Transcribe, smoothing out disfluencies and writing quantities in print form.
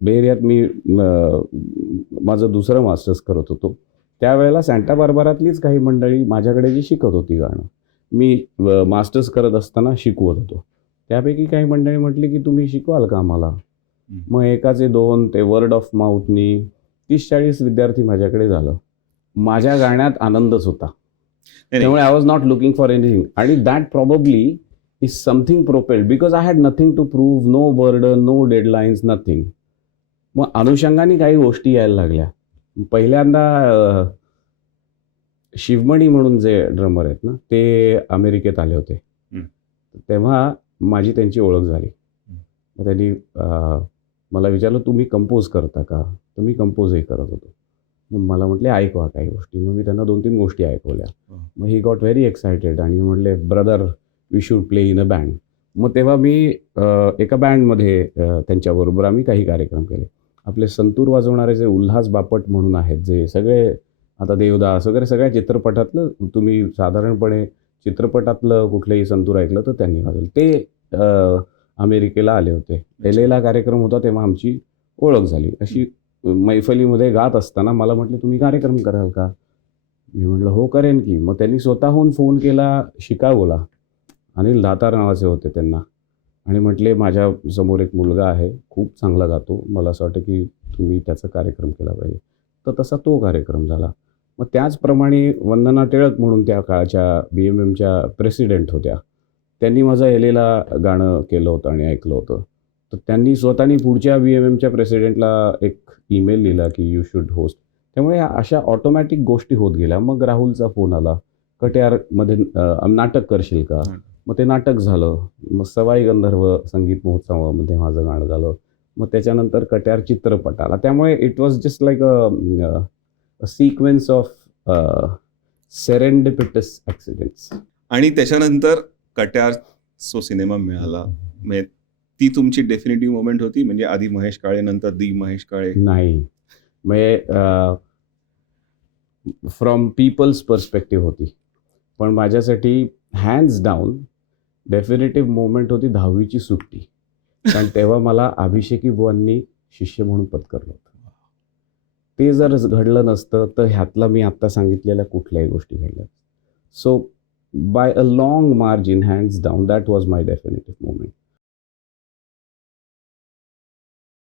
बे एरियात मी माझं दुसरं मास्टर्स करत होतो. त्यावेळेला सँटा बार्बरातलीच काही मंडळी माझ्याकडे जी शिकत होती गाणं, मी मास्टर्स करत असताना शिकवत होतो. त्यापैकी काही मंडळी म्हटली की तुम्ही शिकवाल का आम्हाला? मग एकाचे 2 ते वर्ड ऑफ माउथनी 30-40 विद्यार्थी माझ्याकडे झालं. माझ्या गाण्यात आनंदच होता. नाही, त्यामुळे I was not looking for anything आणि that probably is something propelled because I had nothing to prove, no burden, no deadlines, nothing. मग अनुषंगाने काही गोष्टी यायला लागल्या. पहिल्यांदा शिवमणी म्हणून जे ड्रमर आहेत ना, ते अमेरिकेत आले होते. तेव्हा माझी त्यांची ओळख झाली. मग त्यांनी मला विचारलं, तुम्ही कंपोज करता का? तर मी कंपोजही करत होतो. मग मला म्हटले ऐकवा काही गोष्टी. मग मी त्यांना 2-3 गोष्टी ऐकवल्या. मग ही गॉट व्हेरी एक्सायटेड आणि म्हटले brother we should play in a band. मग तेव्हा मी एका बँडमध्ये त्यांच्याबरोबर आम्ही काही कार्यक्रम केले. आपले संतूर वाजवणारे जे उल्हास बापट म्हणून आहेत, जे सगळे आता देवदास वगैरे सगळ्या चित्रपटातलं, तुम्ही साधारणपणे चित्रपटातलं कुठलंही संतूर ऐकलं तर त्यांनी वाजवलं. ते अमेरिकेला आले होते. LAला कार्यक्रम होता तेव्हा आमची ओळख झाली. अशी मैफलीमध्ये गात असताना मला म्हटले तुम्ही कार्यक्रम कराल का? मी म्हटलं हो करेन की. मग त्यांनी स्वतःहून फोन केला शिकागोला. अनिल दातार नावाचे होते त्यांना आणि म्हटले माझ्या समोर एक मुलगा आहे, खूप चांगला गातो, मला असं वाटतं की तुम्ही त्याचा कार्यक्रम केला पाहिजे. तर तसा तो कार्यक्रम झाला. मग त्याचप्रमाणे वंदना टिळक म्हणून त्या काळच्या BMMच्या प्रेसिडेंट होत्या. त्यांनी माझं LAला गाणं केलं होतं आणि ऐकलं होतं. तर त्यांनी स्वतःनी पुढच्या BMMच्या प्रेसिडेंटला एक ईमेल लिहिला की यू शुड होस्ट. त्यामुळे अशा ऑटोमॅटिक गोष्टी होत गेल्या. मग राहुलचा फोन आला, कट्यारमध्ये नाटक करशील का? मग ते नाटक झालं. मग सवाई गंधर्व संगीत महोत्सवामध्ये माझं गाणं झालं. मग त्याच्यानंतर कट्यार चित्रपट आला. त्यामुळे it was just like a sequence of serendipitous accidents. आणि त्याच्यानंतर कट्यार जो सिनेमा मिळाला, म्हणजे ती तुमची डेफिनेटिव्ह मोमेंट होती? म्हणजे आधी महेश काळे नंतर दी महेश काळे? नाही, म्हणजे फ्रॉम पीपल्स पर्स्पेक्टिव्ह होती. पण माझ्यासाठी हँड्स डाऊन डेफिनेटिव्ह मोमेंट होती 10वीची सुट्टी. कारण तेव्हा मला अभिषेकी बुवांनी शिष्य म्हणून पत्करलं होतं. ते जर घडलं नसतं तर ह्यातला मी आत्ता सांगितलेल्या कुठल्याही गोष्टी घडल्या. So by a long margin hands down that was my definitive moment.